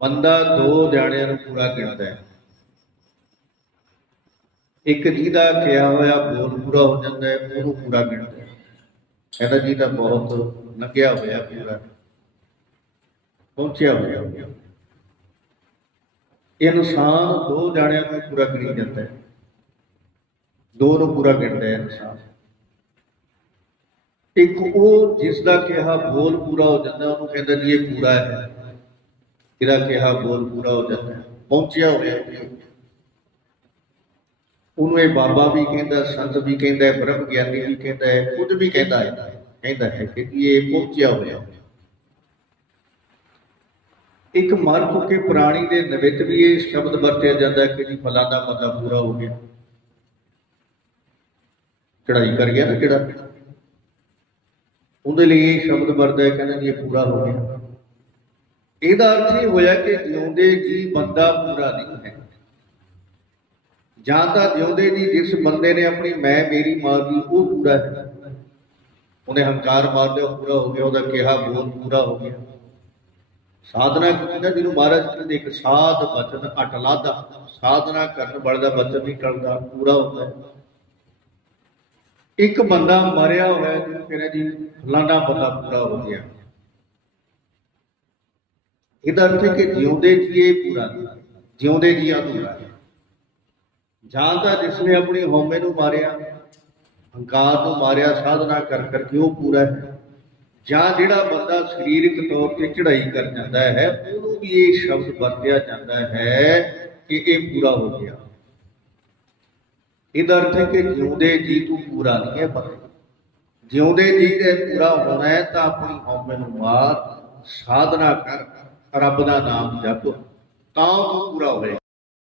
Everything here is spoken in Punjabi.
ਬੰਦਾ ਦੋ ਜਾਣਿਆਂ ਨੂੰ ਪੂਰਾ ਗਿਣਦਾ ਹੈ। ਇੱਕ ਜਿਹਦਾ ਕਿਹਾ ਹੋਇਆ ਬੋਲ ਪੂਰਾ ਹੋ ਜਾਂਦਾ ਹੈ, ਉਹਨੂੰ ਪੂਰਾ ਗਿਣਦਾ ਹੈ। ਕਹਿੰਦਾ ਜੀ ਤਾਂ ਬਹੁਤ ਲੱਗਿਆ ਹੋਇਆ ਪੂਰਾ, ਪਹੁੰਚਿਆ ਹੋਇਆ ਇਨਸਾਨ ਦੋ ਜਾਣਿਆਂ ਨੂੰ ਪੂਰਾ ਗਿਣੀ ਜਾਂਦਾ ਹੈ। ਦੋ ਨੂੰ ਪੂਰਾ ਗਿਣਦਾ ਹੈ ਇਨਸਾਨ। ਇੱਕ ਉਹ ਜਿਸ ਦਾ ਕਿਹਾ ਬੋਲ ਪੂਰਾ ਹੋ ਜਾਂਦਾ, ਉਹਨੂੰ ਕਹਿੰਦਾ ਜੀ ਇਹ ਪੂਰਾ ਹੈ। तेरा ਕਿਹਾ, ਬੋਲ ਪੂਰਾ ਹੋ ਜਾਂਦਾ है ਪਹੁੰਚਿਆ ਹੋਇਆ ਉਹਨੂੰ ਇਹ ਬਾਬਾ ਵੀ ਕਹਿੰਦਾ, ਸੰਤ ਵੀ ਕਹਿੰਦਾ, ਬ੍ਰਹਮ ਗਿਆਨੀ ਵੀ ਕਹਿੰਦਾ ਹੈ, ਖੁਦ ਵੀ ਕਹਿੰਦਾ ਹੈ। ਕਹਿੰਦਾ ਹੈ ਕਿ ਇਹ ਪਹੁੰਚਿਆ ਹੋਇਆ ਇੱਕ ਮਨ ਕੇ ਪ੍ਰਾਣੀ ਦੇ ਨਵਿਤ ਵੀ ਇਹ ਸ਼ਬਦ ਵਰਤਿਆ ਜਾਂਦਾ ਕਿ ਜੀ ਫਲਾਂ ਦਾ ਪਤਾ ਪੂਰਾ ਹੋ ਗਿਆ। ਚੜਾਈ ਕਰ ਗਿਆ ਨਾ ਕਿਹੜਾ? ਉਹਦੇ ਲਈ ਇਹ ਸ਼ਬਦ ਵਰਤਿਆ ਕਹਿੰਦਾ ਜੀ, ਇਹ ਪੂਰਾ ਹੋ ਗਿਆ। ਇਹਦਾ ਅਰਥ ਇਹ ਹੋਇਆ ਕਿ ਜਿਉਂਦੇ ਜੀ ਬੰਦਾ ਪੂਰਾ ਨਹੀਂ ਹੈ। ਜਾਂ ਤਾਂ ਜਿਉਂਦੇ ਜੀ ਜਿਸ ਬੰਦੇ ਨੇ ਆਪਣੀ ਮੈਂ ਮੇਰੀ ਮਾਰ ਦੀ ਉਹ ਪੂਰਾ ਹੈ। ਉਹਨੇ ਹੰਕਾਰ ਮਾਰ ਲਿਆ ਪੂਰਾ ਹੋ ਗਿਆ, ਉਹਦਾ ਕਿਹਾ ਬੋਲ ਪੂਰਾ ਹੋ ਗਿਆ। ਸਾਧਨਾ ਕੀਤੀ ਜਿਹਨੂੰ ਮਹਾਰਾਜ ਕਹਿੰਦੇ, ਇੱਕ ਸਾਧ ਬਚਨ ਅਟਲਾਦਾ ਸਾਧਨਾ ਕਰਨ ਵਾਲੇ ਦਾ ਬਚਨ ਨਹੀਂ ਟਲਦਾ, ਪੂਰਾ ਹੁੰਦਾ ਇੱਕ ਬੰਦਾ ਮਰਿਆ ਹੋਇਆ ਜਿਹਨੂੰ ਕਹਿੰਦੇ ਜੀ ਫਲਾਣਾ ਬੰਦਾ ਪੂਰਾ ਹੋ ਗਿਆ। ਇਹਦਾ ਅਰਥ ਹੈ ਕਿ ਜਿਉਂਦੇ ਜੀ ਇਹ ਪੂਰਾ ਨਹੀਂ, ਜਿਉਂਦੇ ਜੀ ਅਧੂਰਾ ਹੈ। ਜਾਂ ਤਾਂ ਜਿਸ ਨੇ ਆਪਣੀ ਹਉਮੈ ਨੂੰ ਮਾਰਿਆ, ਹੰਕਾਰ ਨੂੰ ਮਾਰਿਆ, ਸਾਧਨਾ ਕਰ ਕਰਕੇ ਉਹ ਪੂਰਾ ਹੈ। ਜਾਂ ਜਿਹੜਾ ਬੰਦਾ ਸਰੀਰਕ ਤੌਰ ਤੇ ਚੜ੍ਹਾਈ ਕਰ ਜਾਂਦਾ ਹੈ, ਉਹਨੂੰ ਵੀ ਇਹ ਸ਼ਬਦ ਵਰਤਿਆ ਜਾਂਦਾ ਹੈ ਕਿ ਇਹ ਪੂਰਾ ਹੋ ਗਿਆ। ਇਹਦਾ ਅਰਥ ਹੈ ਕਿ ਜਿਉਂਦੇ ਜੀ ਤੂੰ ਪੂਰਾ ਨਹੀਂ ਹੈ ਪਰ ਜਿਉਂਦੇ ਜੀ ਦੇ ਪੂਰਾ ਹੋਣਾ ਹੈ, ਤਾਂ ਆਪਣੀ ਹਉਮੈ ਨੂੰ ਮਾਰ, ਸਾਧਨਾ ਕਰ ਰੱਬ ਦਾ ਨਾਮ ਜਪ। ਤਾਂ ਤੂੰ ਪੂਰਾ ਹੋਵੇਗਾ